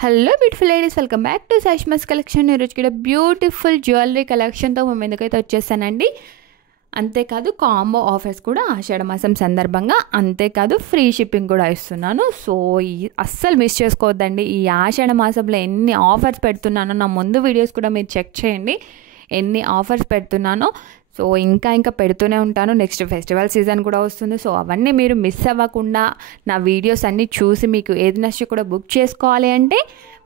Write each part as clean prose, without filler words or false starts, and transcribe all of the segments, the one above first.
Hello beautiful ladies, welcome back to సైష్మస్ collection. ఈరోజు కూడా బ్యూటిఫుల్ జ్యువెలరీ కలెక్షన్తో మేము ఎందుకైతే వచ్చేసానండి. అంతేకాదు కాంబో ఆఫర్స్ కూడా ఆషాఢ మాసం సందర్భంగా, అంతేకాదు ఫ్రీ షిప్పింగ్ కూడా ఇస్తున్నాను. సో అస్సలు మిస్ చేసుకోవద్దండి. ఈ ఆషాఢ మాసంలో ఎన్ని ఆఫర్స్ పెడుతున్నానో నా ముందు వీడియోస్ కూడా మీరు చెక్ చేయండి, ఎన్ని ఆఫర్స్ పెడుతున్నానో. సో ఇంకా పెడుతూనే ఉంటాను. నెక్స్ట్ ఫెస్టివల్ సీజన్ కూడా వస్తుంది. సో అవన్నీ మీరు మిస్ అవ్వకుండా నా వీడియోస్ అన్నీ చూసి మీకు ఏది నచ్చి కూడా బుక్ చేసుకోవాలి అంటే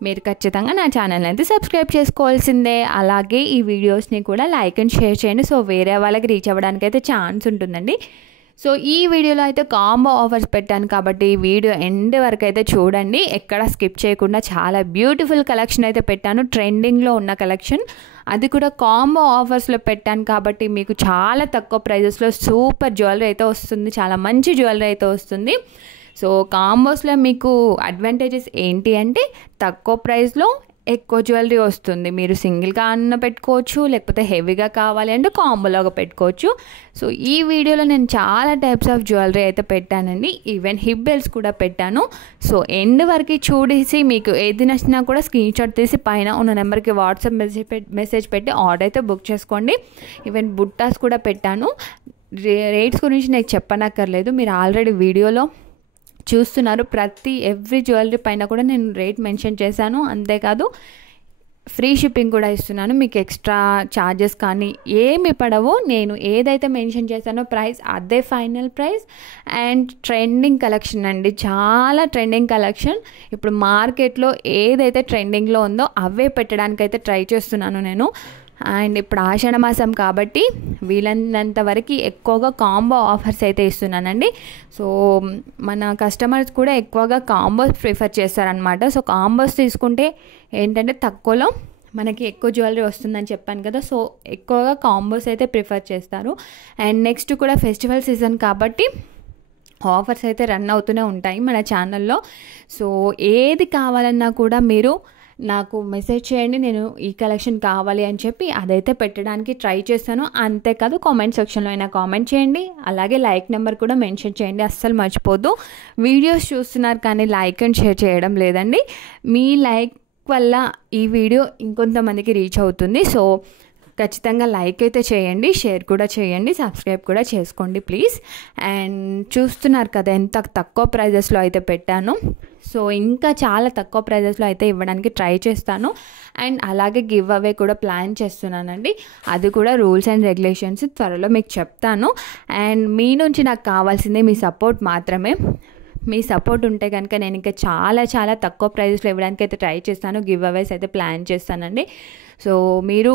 మీరు ఖచ్చితంగా నా ఛానల్ అయితే సబ్స్క్రైబ్ చేసుకోవాల్సిందే. అలాగే ఈ వీడియోస్ని కూడా లైక్ అండ్ షేర్ చేయండి. సో వేరే వాళ్ళకి రీచ్ అవ్వడానికి అయితే ఛాన్స్ ఉంటుందండి. సో ఈ వీడియోలో అయితే కాంబో ఆఫర్స్ పెట్టాను కాబట్టి వీడియో ఎండ్ వరకు అయితే చూడండి, ఎక్కడ స్కిప్ చేయకుండా. చాలా బ్యూటిఫుల్ కలెక్షన్ అయితే పెట్టాను, ట్రెండింగ్లో ఉన్న కలెక్షన్, అది కూడా కాంబో ఆఫర్స్లో పెట్టాను కాబట్టి మీకు చాలా తక్కువ ప్రైజెస్లో సూపర్ జ్యువెలరీ అయితే వస్తుంది, చాలా మంచి జ్యువెలరీ అయితే వస్తుంది. సో కాంబోస్లో మీకు అడ్వాంటేజెస్ ఏంటి అంటే తక్కువ ప్రైస్లో ఎక్కువ జ్యువెలరీ వస్తుంది. మీరు సింగిల్గా అన్న పెట్టుకోవచ్చు, లేకపోతే హెవీగా కావాలి అంటే కాంబోలాగా పెట్టుకోవచ్చు. సో ఈ వీడియోలో నేను చాలా టైప్స్ ఆఫ్ జ్యువెలరీ అయితే పెట్టానండి, ఈవెన్ హిప్ బెల్ట్స్ కూడా పెట్టాను. సో ఎండ్ వరకు చూడేసి మీకు ఏది నచ్చినా కూడా స్క్రీన్ షాట్ తీసి పైన ఉన్న నెంబర్కి వాట్సాప్ మెసేజ్ పెట్టి ఆర్డర్ అయితే బుక్ చేసుకోండి. ఈవెన్ బుట్టాస్ కూడా పెట్టాను. రేట్స్ గురించి నాకు చెప్పనక్కర్లేదు, మీరు ఆల్రెడీ వీడియోలో చూస్తున్నారు. ఎవ్రీ జ్యువెలరీ పైన కూడా నేను రేట్ మెన్షన్ చేశాను. అంతేకాదు ఫ్రీ షిప్పింగ్ కూడా ఇస్తున్నాను. మీకు ఎక్స్ట్రా ఛార్జెస్ కానీ ఏమి పడవో, నేను ఏదైతే మెన్షన్ చేశానో ప్రైస్ అదే final price. And trending collection అండి, చాలా ట్రెండింగ్ కలెక్షన్. ఇప్పుడు మార్కెట్లో ఏదైతే ట్రెండింగ్లో ఉందో అవే పెట్టడానికి అయితే ట్రై చేస్తున్నాను నేను. అండ్ ఇప్పుడు ఆషాఢ మాసం కాబట్టి వీలైనంత వరకు ఎక్కువగా కాంబో ఆఫర్స్ అయితే ఇస్తున్నానండి. సో మన కస్టమర్స్ కూడా ఎక్కువగా కాంబోస్ ప్రిఫర్ చేస్తారనమాట. సో కాంబోస్ తీసుకుంటే ఏంటంటే తక్కువలో మనకి ఎక్కువ జ్యువెలరీ వస్తుందని చెప్పాను కదా. సో ఎక్కువగా కాంబోస్ అయితే ప్రిఫర్ చేస్తారు. అండ్ నెక్స్ట్ కూడా ఫెస్టివల్ సీజన్ కాబట్టి ఆఫర్స్ అయితే రన్ అవుతూనే ఉంటాయి మన ఛానల్లో. సో ఏది కావాలన్నా కూడా మీరు నాకు మెసేజ్ చేయండి, నేను ఈ కలెక్షన్ కావాలి అని చెప్పి అదైతే పెట్టడానికి ట్రై చేస్తాను. అంతేకాదు కామెంట్ సెక్షన్లో అయినా కామెంట్ చేయండి, అలాగే లైక్ నెంబర్ కూడా మెన్షన్ చేయండి, అస్సలు మర్చిపోద్దు. వీడియోస్ చూస్తున్నారు కానీ లైక్ అండ్ షేర్ చేయడం లేదండి. మీ లైక్ వల్ల ఈ వీడియో ఇంకొంతమందికి రీచ్ అవుతుంది. సో ఖచ్చితంగా లైక్ అయితే చేయండి, షేర్ కూడా చేయండి, సబ్స్క్రైబ్ కూడా చేసుకోండి ప్లీజ్. అండ్ చూస్తున్నారు కదా ఎంత తక్కువ ప్రైజెస్లో అయితే పెట్టాను. సో ఇంకా చాలా తక్కువ ప్రైజెస్లో అయితే ఇవ్వడానికి ట్రై చేస్తాను. అండ్ అలాగే గివ్ అవే కూడా ప్లాన్ చేస్తున్నానండి, అది కూడా రూల్స్ అండ్ రెగ్యులేషన్స్ త్వరలో మీకు చెప్తాను. అండ్ మీ నుంచి నాకు కావాల్సిందే మీ సపోర్ట్ మాత్రమే. మీ సపోర్ట్ ఉంటే కనుక నేను ఇంకా చాలా తక్కువ ప్రైజెస్లో ఇవ్వడానికి అయితే ట్రై చేస్తాను, గివ్ అవేస్ అయితే ప్లాన్ చేస్తానండి. సో మీరు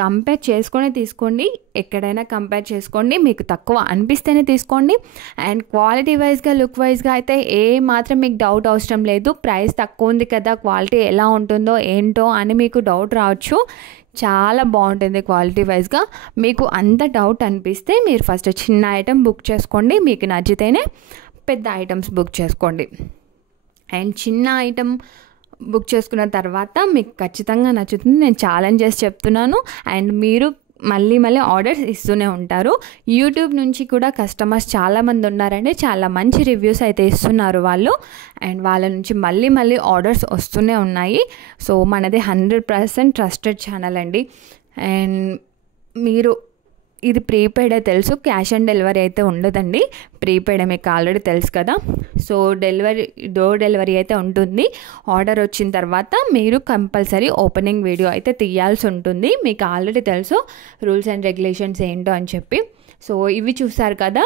కంపేర్ చేసుకొని తీసుకోండి, ఎక్కడైనా కంపేర్ చేసుకోండి, మీకు తక్కువ అనిపిస్తేనే తీసుకోండి. అండ్ క్వాలిటీ వైజ్గా, లుక్ వైజ్గా అయితే ఏ మాత్రం మీకు డౌట్ అవసరం లేదు. ప్రైస్ తక్కువ ఉంది కదా, క్వాలిటీ ఎలా ఉంటుందో ఏంటో అని మీకు డౌట్ రావచ్చు. చాలా బాగుంటుంది క్వాలిటీ వైజ్గా. మీకు అంత డౌట్ అనిపిస్తే మీరు ఫస్ట్ చిన్న ఐటెం బుక్ చేసుకోండి, మీకు నచ్చితేనే పెద్ద ఐటమ్స్ బుక్ చేసుకోండి. అండ్ చిన్న ఐటెం బుక్ చేసుకున్న తర్వాత మీకు ఖచ్చితంగా నచ్చుతుంది, నేను ఛాలెంజ్ చేసి చెప్తున్నాను. అండ్ మీరు మళ్ళీ ఆర్డర్స్ ఇస్తూనే ఉంటారు. యూట్యూబ్ నుంచి కూడా కస్టమర్స్ చాలామంది ఉన్నారండి, చాలా మంచి రివ్యూస్ అయితే ఇస్తున్నారు వాళ్ళు. అండ్ వాళ్ళ నుంచి మళ్ళీ ఆర్డర్స్ వస్తూనే ఉన్నాయి. సో మనది 100% ట్రస్టెడ్ ఛానల్ అండి. అండ్ మీరు ఇది ప్రీపెయిడే తెలుసు, క్యాష్ ఆన్ డెలివరీ అయితే ఉండదండి. ప్రీపెయిడే మీకు ఆల్రెడీ తెలుసు కదా. సో డోర్ డెలివరీ అయితే ఉంటుంది. ఆర్డర్ వచ్చిన తర్వాత మీరు కంపల్సరీ ఓపెనింగ్ వీడియో అయితే తీయాల్సి ఉంటుంది. మీకు ఆల్రెడీ తెలుసు రూల్స్ అండ్ రెగ్యులేషన్స్ ఏంటో అని చెప్పి. సో ఇవి చూసారు కదా,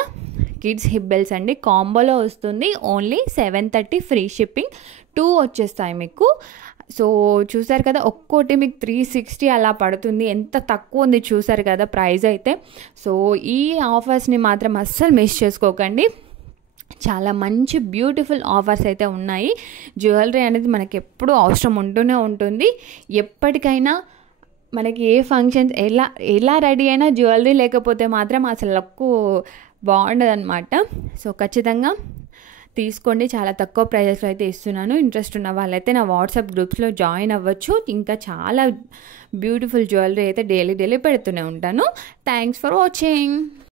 కిడ్స్ హిప్ బెల్ట్స్ అండి, కాంబోలో వస్తుంది. ఓన్లీ 730 ఫ్రీ షిప్పింగ్, 2 వచ్చేస్తాయి మీకు. సో చూసారు కదా, ఒక్కోటి మీకు 360 అలా పడుతుంది. ఎంత తక్కువ ఉంది చూసారు కదా ప్రైస్ అయితే. సో ఈ ఆఫర్స్ని మాత్రం అస్సలు మిస్ చేసుకోకండి, చాలా మంచి బ్యూటిఫుల్ ఆఫర్స్ అయితే ఉన్నాయి. జ్యువెలరీ అనేది మనకి ఎప్పుడూ అవసరం ఉంటూనే ఉంటుంది. ఎప్పటికైనా మనకి ఏ ఫంక్షన్స్ ఎలా రెడీ అయినా జ్యువెలరీ లేకపోతే మాత్రం అసలు లక్కు బాగుండదన్నమాట. సో ఖచ్చితంగా తీసుకోండి, చాలా తక్కువ ప్రైజెస్లో అయితే ఇస్తున్నాను. ఇంట్రెస్ట్ ఉన్న వాళ్ళైతే నా వాట్సాప్ గ్రూప్స్లో జాయిన్ అవ్వచ్చు. ఇంకా చాలా బ్యూటిఫుల్ జ్యువెలరీ అయితే డైలీ పెడుతూనే ఉంటాను. Thanks for watching.